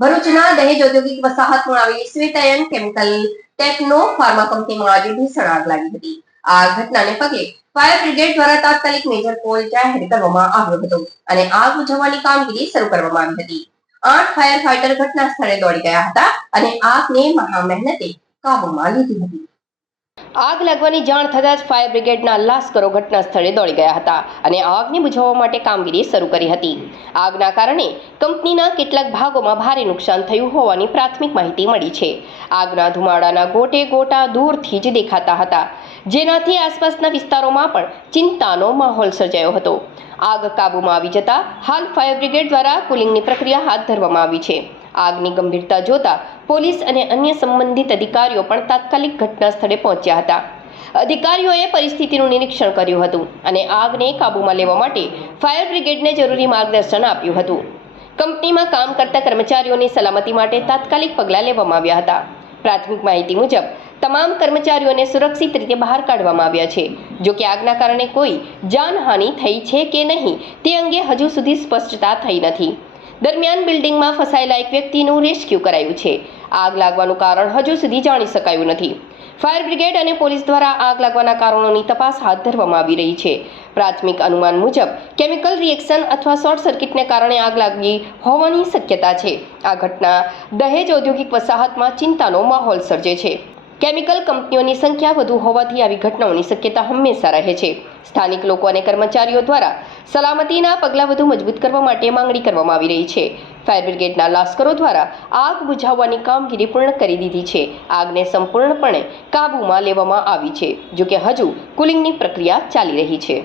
ભરૂચના દહેજ ઔદ્યોગિક વસાહતમાં આવેલી શ્વેતાયન કેમિકલ ટેકનો ફાર્મા કંપનીમાં આજે ભીષણ આગ લાગી હતી. આ ઘટનાને પગલે ફાયર બ્રિગેડ દ્વારા તાત્કાલિક મેજર કોલ જાહેર કરવામાં આવ્યો હતો અને આગ બુઝાવવાની કામગીરી શરૂ કરવામાં આવી હતી. આઠ ફાયર ફાઈટર ઘટના સ્થળે દોડી ગયા હતા અને આગને મહા મહેનતે કાબૂમાં લીધી હતી. આગ લાગવાની જાણ થતાં જ ફાયર બ્રિગેડના લાશ્કરો ઘટના સ્થળે દોડી ગયા હતા અને આગને બુઝાવવા માટે કામગીરી શરૂ કરી હતી. આગના કારણે કંપનીના કેટલાક ભાગોમાં ભારે નુકસાન થયું હોવાની પ્રાથમિક માહિતી મળી છે. આગના ધુમાડાના ગોટે ગોટા દૂરથી જ દેખાતા હતા. જેનાથી આસપાસના વિસ્તારોમાં પણ ચિંતાનો માહોલ સર્જાયો હતો. આગ કાબૂમાં આવી જતા હાલ ફાયર બ્રિગેડ દ્વારા કુલિંગની પ્રક્રિયા હાથ ધરવામાં આવી છે. આગની ગંભીરતા જોતા પોલીસ અને અન્ય સંબંધિત અધિકારીઓ પણ તાત્કાલિક ઘટના સ્થળે પહોંચ્યા હતા. અધિકારીઓએ પરિસ્થિતિનું નિરીક્ષણ કર્યું હતું અને આગને કાબૂમાં લેવા માટે ફાયર બ્રિગેડને જરૂરી માર્ગદર્શન આપ્યું હતું. કંપનીમાં કામ કરતા કર્મચારીઓની સલામતી માટે તાત્કાલિક પગલાં લેવામાં આવ્યા હતા. પ્રાથમિક માહિતી મુજબ, તમામ કર્મચારીઓને સુરક્ષિત રીતે બહાર કાઢવામાં આવ્યા છે. જો કે આગના કારણે કોઈ જાનહાનિ થઈ છે કે નહીં તે અંગે હજુ સુધી સ્પષ્ટતા થઈ નથી. દરમિયાન બિલ્ડિંગમાં ફસાયેલા એક વ્યક્તિનું રેસ્ક્યુ કરાયું છે. આગ લાગવાનું કારણ હજુ સુધી જાણી શકાયું નથી. ફાયર બ્રિગેડ અને પોલીસ દ્વારા આગ લાગવાના કારણોની તપાસ હાથ ધરવામાં આવી રહી છે. પ્રાથમિક અનુમાન મુજબ, કેમિકલ રિએક્શન અથવા શોર્ટ સર્કિટને કારણે આગ લાગી હોવાની શક્યતા છે. આ ઘટના દહેજ ઔદ્યોગિક વસાહતમાં ચિંતાનો માહોલ સર્જે છે. કેમિકલ કંપનીઓની સંખ્યા વધુ હોવાથી આવી ઘટનાઓની શક્યતા હંમેશા રહે છે. સ્થાનિક લોકો અને કર્મચારીઓ દ્વારા સલામતીના પગલાં વધુ મજબૂત કરવા માટે માંગણી કરવામાં આવી રહી છે. ફાયર બ્રિગેડના લાશ્કરો દ્વારા આગ બુઝાવવાની કામગીરી પૂર્ણ કરી દીધી છે. આગને સંપૂર્ણપણે કાબૂમાં લેવામાં આવી છે, જોકે હજુ કુલિંગની પ્રક્રિયા ચાલી રહી છે.